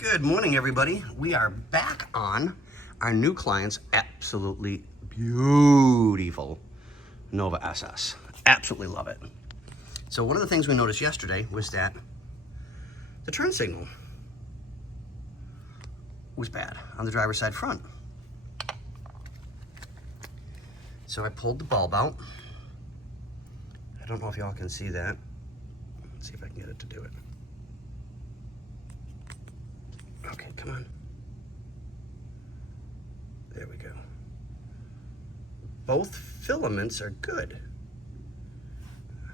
Good morning, everybody. We are back on our new client's absolutely beautiful Nova SS. Absolutely love it. So one of the things we noticed yesterday was that the turn signal was bad on the driver's side front. So I pulled the bulb out. I don't know if y'all can see that. Let's see if I can get it to do it. Okay, come on. There we go. Both filaments are good.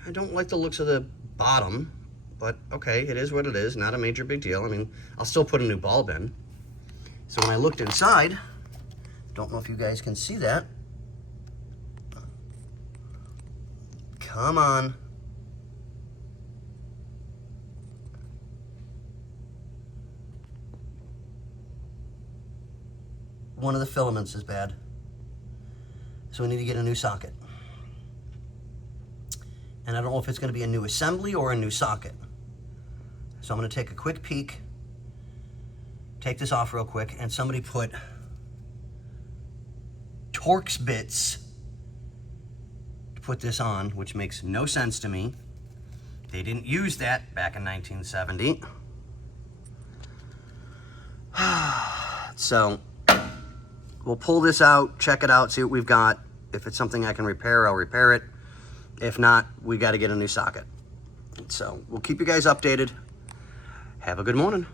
I don't like the looks of the bottom, but okay, it is what it is. Not a major big deal. I mean, I'll still put a new bulb in. So when I looked inside, don't know if you guys can see that. Come on. One of the filaments is bad. So we need to get a new socket. And I don't know if it's going to be a new assembly or a new socket. So I'm going to take a quick peek, take this off real quick, and somebody put Torx bits to put this on, which makes no sense to me. They didn't use that back in 1970. So we'll pull this out, check it out, see what we've got. If it's something I can repair, I'll repair it. If not, we got to get a new socket. So we'll keep you guys updated. Have a good morning.